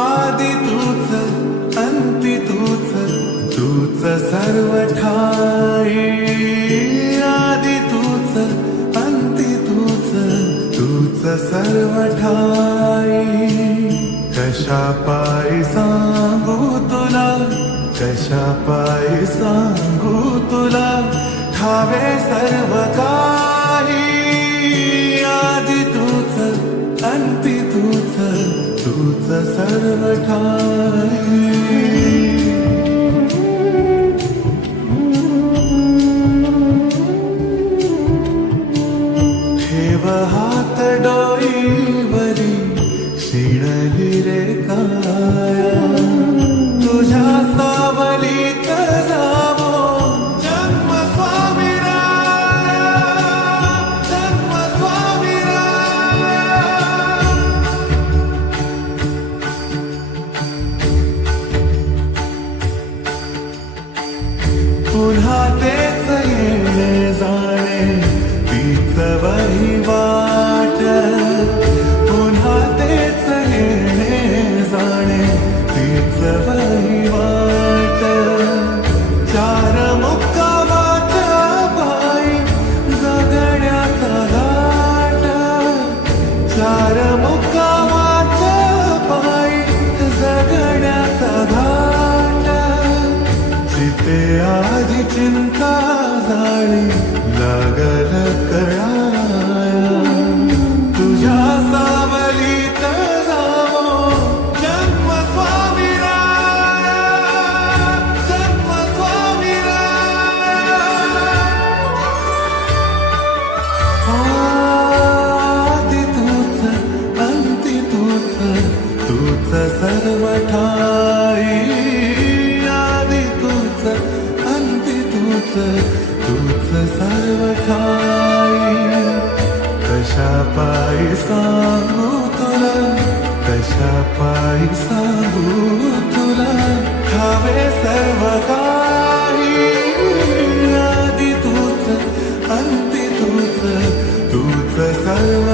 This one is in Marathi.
आदि तूच अंती तूच तूच सर्व ठाई आदि तूच अंती तूच तूच सर्व ठाई कशा पायी सांगू तुला कशा पायी सांगू तुला ठावे सर्व काही आदि तूच अंती तूच तूच सर्व ठाई ठेव हात डोईवरी शिणली रे काया तुझ्या सावलीत जावो जन्म स्वामी राया जन्म स्वामी राया पुन्हा तेच येणे जाणे तीच वहिवाट पुन्हा तेच येणे जाणे तीच वहिवाट चार मुक्कामाच्या पायी जगण्याचा घाट चार मुक्कामाच्या पायी जगण्याचा घाट जिथे आधी चिंता झाली लागल कळाया तुझ्या सावलीत जावो जन्म स्वामी राया जन्म स्वामी राया आदि तूच अंती तूच तूच सर्व ठाई आदि तूच अंती तूच तूच सर्व ठाई कशा पायी सांगू तुला कशा पायी सांगू तुला ठावे सर्व काही आदि तूच अंती तूच तूच सर्व